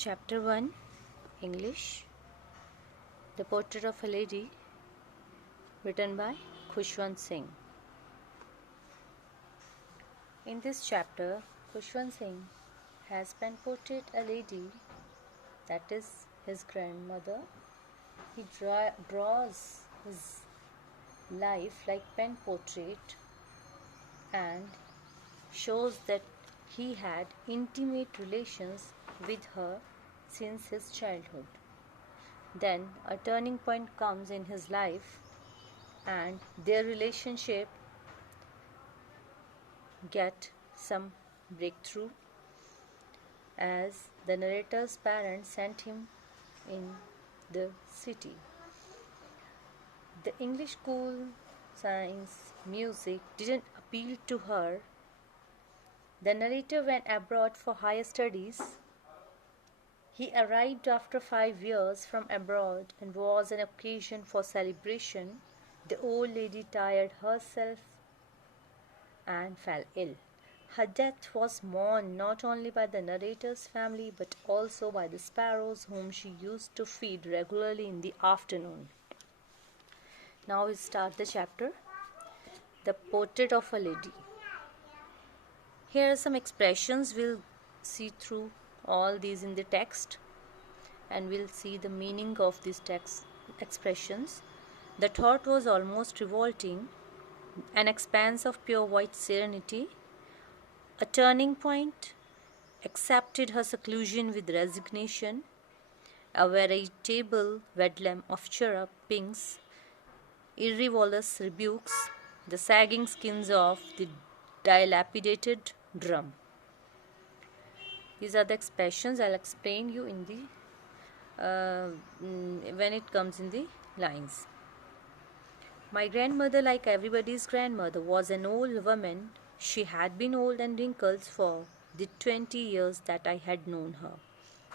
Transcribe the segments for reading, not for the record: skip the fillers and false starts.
Chapter 1 English The Portrait of a Lady, written by Khushwant Singh. In this chapter, Khushwant Singh has pen portrayed a lady, that is his grandmother. He draws his life like pen portrait and shows that he had intimate relations with her since his childhood. Then a turning point comes in his life and their relationship get some breakthrough as the narrator's parents sent him in the city. The English school, science, music didn't appeal to her. The narrator went abroad for higher studies. He arrived after 5 years from abroad and was an occasion for celebration. The old lady tired herself and fell ill. Her death was mourned not only by the narrator's family but also by the sparrows whom she used to feed regularly in the afternoon. Now we start the chapter, The Portrait of a Lady. Here are some expressions. We'll see through all these in the text and we'll see the meaning of these text expressions. The thought was almost revolting, an expanse of pure white serenity, a turning point, accepted her seclusion with resignation, a veritable bedlam of cherub pinks, irrevolous rebukes, the sagging skins of the dilapidated drum. These are the expressions. I'll explain you in the when it comes in the lines. My grandmother, like everybody's grandmother, was an old woman. She had been old and wrinkled for the 20 years that I had known her.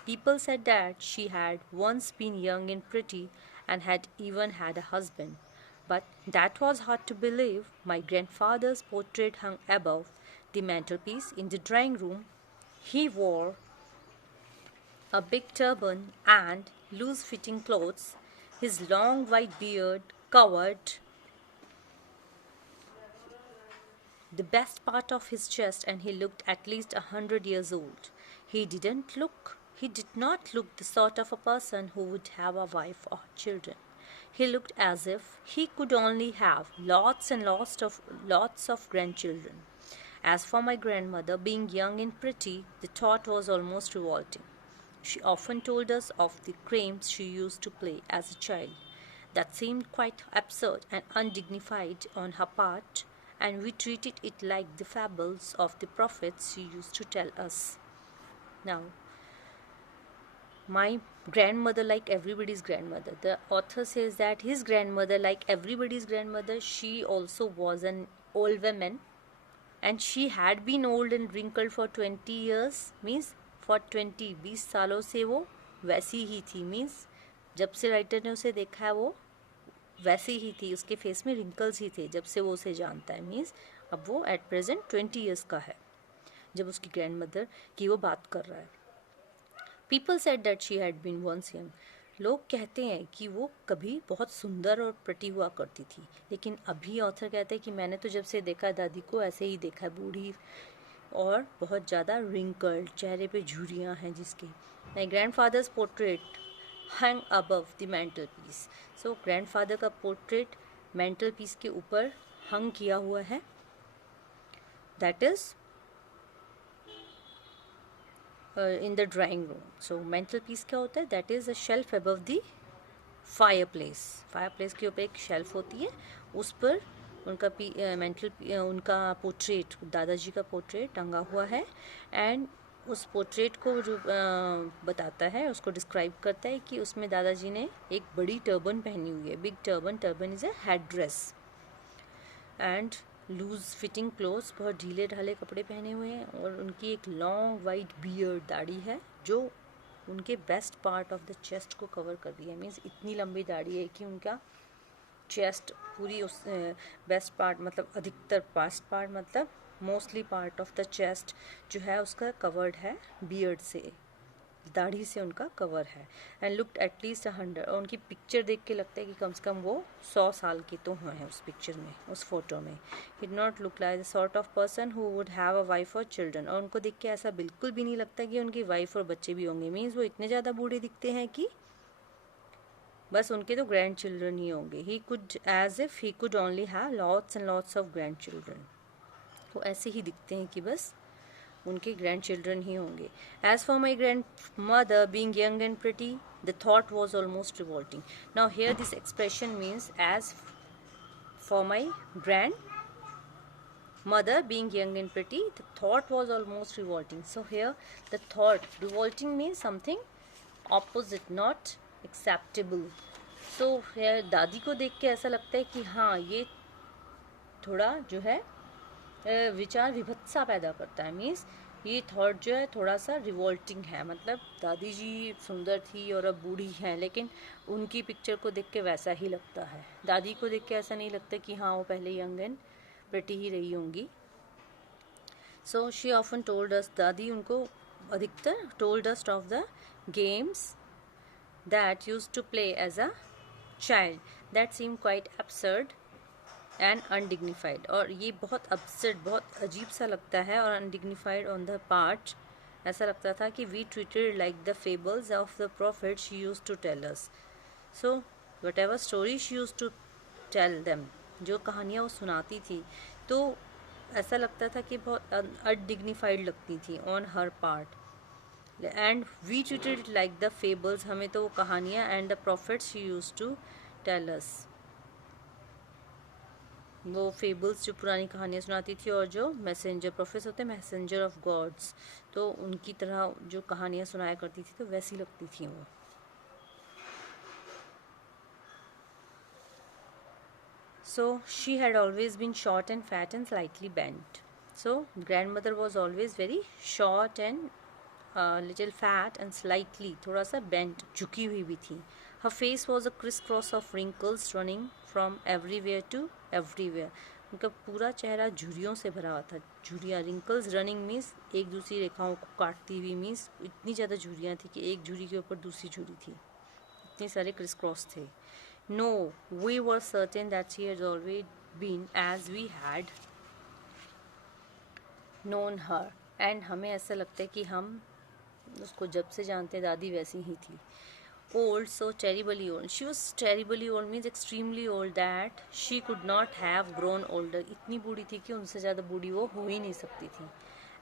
People said that she had once been young and pretty and had even had a husband. But that was hard to believe. My grandfather's portrait hung above the mantelpiece in the drawing room. He wore a big turban and loose-fitting clothes. His long white beard covered the best part of his chest and he looked at least 100 years old. He did not look the sort of a person who would have a wife or children. He looked as if he could only have lots and lots of grandchildren. As for my grandmother, being young and pretty, the thought was almost revolting. She often told us of the games she used to play as a child. That seemed quite absurd and undignified on her part, and we treated it like the fables of the prophets she used to tell us. Now, my grandmother, like everybody's grandmother. The author says that his grandmother, like everybody's grandmother, she also was an old woman and she had been old and wrinkled for 20 years, means for 20 सालों से वो वैसी ही थी, means जब से writer ने उसे देखा है वो वैसी ही थी, उसके फेस में रिंकल्स ही थे जब से वो उसे जानता है, मीन्स अब वो एट प्रेजेंट 20 ईयर्स का है जब उसकी ग्रैंडमदर की वो बात कर रहा है. People said that she had been once young. लोग कहते हैं कि वो कभी बहुत सुंदर और प्रटी हुआ करती थी, लेकिन अभी ऑथर कहते हैं कि मैंने तो जब से देखा दादी को ऐसे ही देखा है, बूढ़ी और बहुत ज़्यादा रिंकल्ड, चेहरे पे झुर्रियाँ हैं जिसके. My grandfather's portrait hung above the mantelpiece. So grandfather का पोर्ट्रेट मैंटल पीस के ऊपर हंग किया हुआ है. That is in the drawing room. So mantel piece क्या होता है? That is a shelf above the fireplace. Fireplace के ऊपर एक shelf होती है, उस पर उनका उनका पोर्ट्रेट, दादाजी का पोर्ट्रेट टंगा हुआ है. एंड उस पोर्ट्रेट को जो बताता है, उसको डिस्क्राइब करता है कि उसमें दादाजी ने एक बड़ी टर्बन पहनी हुई है. Big turban is a head dress and loose fitting clothes, बहुत ढीले ढाले कपड़े पहने हुए हैं और उनकी एक लॉन्ग वाइट बियर्ड, दाढ़ी है जो उनके best part of the chest को कवर कर रही है. मीन्स इतनी लंबी दाढ़ी है कि उनका चेस्ट पूरी उस बेस्ट पार्ट मतलब अधिकतर पास्ट पार्ट मतलब mostly part of the chest जो है उसका कवर्ड है बियर्ड से. दाढ़ी से उनका कवर है। एंड लुक्ड एटलीस्ट 100, और उनकी पिक्चर देख के लगता है कि कम से कम वो 100 साल के तो हुए हैं उस पिक्चर में, उस फोटो में। It not look like the sort of person who would have a wife और चिल्ड्रन, और उनको देख के ऐसा बिल्कुल भी नहीं लगता कि उनकी वाइफ और बच्चे भी होंगे। मीन्स वो इतने ज़्यादा बूढ़े दिखते हैं कि बस उनके तो ग्रैंड चिल्ड्रन ही होंगे। He could as if he could only have lots and lots of grand children, वो ऐसे ही दिखते हैं कि बस उनके ग्रैंड चिल्ड्रन ही होंगे। As for my grand mother being young and pretty the thought was almost revolting. Now here this expression means as for my grand mother being young and pretty, the thought was almost revolting. So here the thought, revolting means something opposite, not acceptable. So here दादी को देख के ऐसा लगता है कि हाँ ये थोड़ा जो है विचार विभत्सा पैदा करता है। मीन्स ये थॉट जो है थोड़ा सा रिवोल्टिंग है, मतलब दादी जी सुंदर थी और अब बूढ़ी हैं, लेकिन उनकी पिक्चर को देख के वैसा ही लगता है। दादी को देख के ऐसा नहीं लगता कि हाँ वो पहले यंग एंड प्रिटी ही रही होंगी। So she often told us, दादी उनको अधिकतर told us of the games that use to play as a child that seem quite absurd and undignified, और ये बहुत अपसेट, बहुत अजीब सा लगता है और अनडिग्निफाइड ऑन द पार्ट। ऐसा लगता था कि we treated like the fables of the prophet she use to tell us. So whatever story she use to tell them, जो कहानियाँ वो सुनाती थी तो ऐसा लगता था कि बहुत अनडिग्निफाइड लगती थी on her part. And we treated like the fables, हमें तो वो कहानियाँ and the prophet she use to tell us, वो फेबल्स जो पुरानी कहानियाँ सुनाती थी और जो मैसेंजर प्रोफेट्स होते हैं, मैसेंजर ऑफ गॉड्स, तो उनकी तरह जो कहानियाँ सुनाया करती थी तो वैसी लगती थी वो। So she had always been short and fat and slightly bent. So grandmother was always very short and little fat and slightly, थोड़ा सा bent, झुकी हुई भी थी। Her face was a crisscross of wrinkles running from everywhere to everywhere. उनका पूरा चेहरा झुर्रियों से भरा हुआ था। झुर्रियाँ, रिंकल्स रनिंग मीन्स एक दूसरी रेखाओं को काटती हुई, मीन्स इतनी ज़्यादा झुर्रियाँ थी कि एक झुर्री के ऊपर दूसरी झुर्री थी, इतने सारे क्रिस क्रॉस थे। No, we were certain that she had always been as we had known her. And हमें ऐसा लगता है कि हम उसको जब से जानते दादी वैसी ही थी। Old, so terribly old. She was terribly old means extremely old that she could not have grown older. इतनी बूढ़ी थी कि उनसे ज़्यादा बूढ़ी वो हो ही नहीं सकती थी।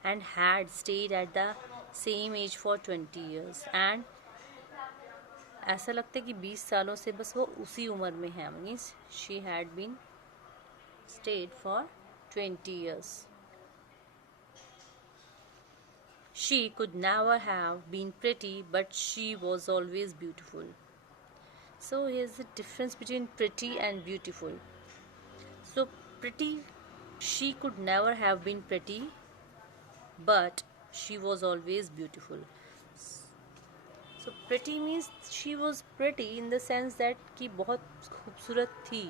And had stayed at the same age for 20 years. And ऐसा लगता है कि 20 सालों से बस वो उसी उम्र में है। Means she had been stayed for 20 years. She could never have been pretty, but she was always beautiful. So here's the difference between pretty and beautiful. So pretty, she could never have been pretty, but she was always beautiful. So pretty means she was pretty in the sense that कि बहुत खूबसूरत थी,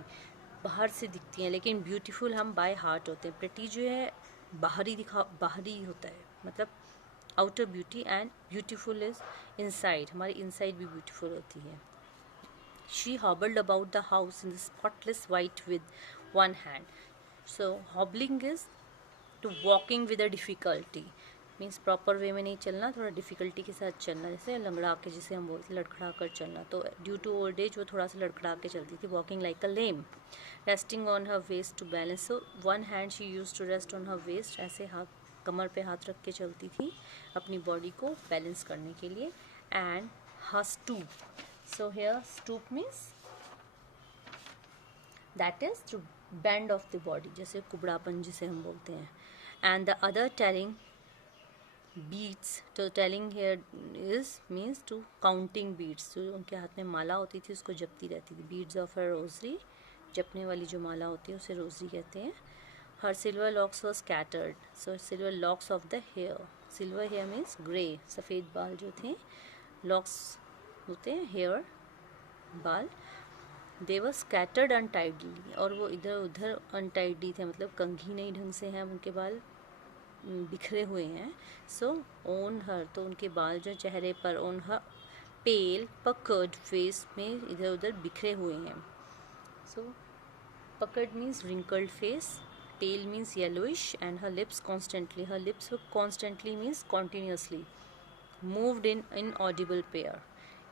बाहर से दिखती हैं, लेकिन beautiful हम by heart होते हैं। pretty जो है बाहरी होता है, मतलब outer beauty, and beautiful is inside, हमारी inside भी beautiful होती है। She hobbled about the house in the spotless white with one hand. So hobbling is to walking with a difficulty, means proper way में नहीं चलना, थोड़ा difficulty के साथ चलना, जैसे लंगड़ा के, जिसे हम बोलते लड़खड़ा कर चलना। तो ड्यू टू ओल्ड एज वो थोड़ा सा लड़खड़ा के चलती थी। Walking like a lame, resting on her waist to balance. So one hand she use to rest on her waist, ऐसे हाथ कमर पे हाथ रख के चलती थी अपनी बॉडी को बैलेंस करने के लिए। And her stoop, so here stoop means that is to bend of the body, जैसे कुबड़ापन जिसे हम बोलते हैं। And the other telling beads, तो telling here is means to counting beads, जो उनके हाथ में माला होती थी उसको जपती रहती थी। बीड्स ऑफ हर रोजरी, जपने वाली जो माला होती है उसे रोजरी कहते हैं। Her silver locks were scattered, so silver locks of the hair, silver hair means grey, सफ़ेद बाल जो थे, लॉक्स होते हैं हेयर बाल। दे वर स्कैटर्ड अनटाइडली, और वो इधर उधर अनटाइडली थे, मतलब कंघी नहीं ढंग से हैं उनके बाल, बिखरे हुए हैं. सो ऑन हर, तो उनके बाल जो चेहरे पर, on her pale puckered face में इधर उधर बिखरे हुए हैं. So puckered means wrinkled face, pale means yellowish, and her lips were constantly means continuously, moved in inaudible pair.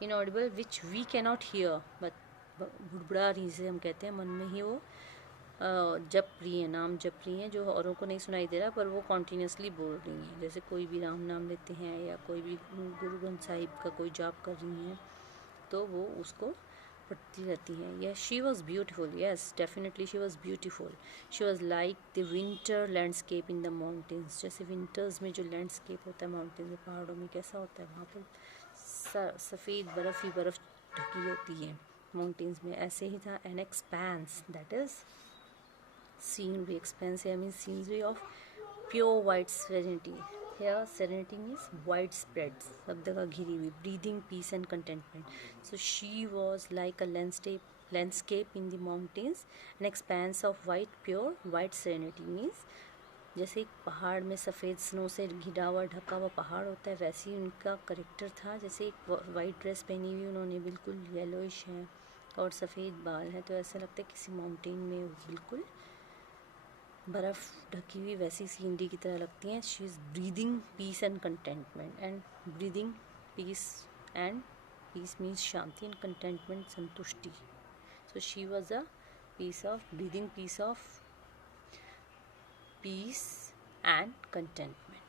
Inaudible which we cannot hear, but बुड़बुड़ा रही से हम कहते हैं, मन में ही वो जप रही है, नाम जप रही हैं, जो औरों को नहीं सुनाई दे रहा, पर वो कॉन्टीन्यूसली बोल रही हैं. जैसे कोई भी राम नाम लेते हैं या कोई भी गुरु ग्रंथ साहिब का कोई जाप कर रही हैं, तो वो उसको पढ़ती रहती हैं. Yes, she was beautiful. Yes, definitely she was beautiful. She was like the winter landscape in the mountains. जैसे विंटर्स में जो लैंडस्केप होता है माउंटेन में, पहाड़ों में कैसा होता है, वहाँ पर सफ़ेद बर्फ़ ही बर्फ़ ढकी होती है माउंटेन्स में, ऐसे ही था. An expense, that is scenery. Expanse here means scenery of pure white serenity. Here serenity means widespread, सब जगह घिरी हुई, breathing peace and contentment. So she was like a landscape in the mountains, an expanse of white pure white serenity means जैसे एक पहाड़ में सफ़ेद snow से घिरा हुआ ढका हुआ पहाड़ होता है, वैसे ही उनका करेक्टर था. जैसे एक वाइट ड्रेस पहनी हुई उन्होंने, बिल्कुल येलोइश है और सफ़ेद बाल हैं, तो ऐसा लगता है किसी माउंटेन में बिल्कुल बर्फ़ ढकी हुई वैसी सीनरी की तरह लगती हैं. She is breathing peace and contentment, and breathing peace, and peace means शांति, एंड कंटेंटमेंट संतुष्टि. So she was a piece of breathing peace of peace and contentment.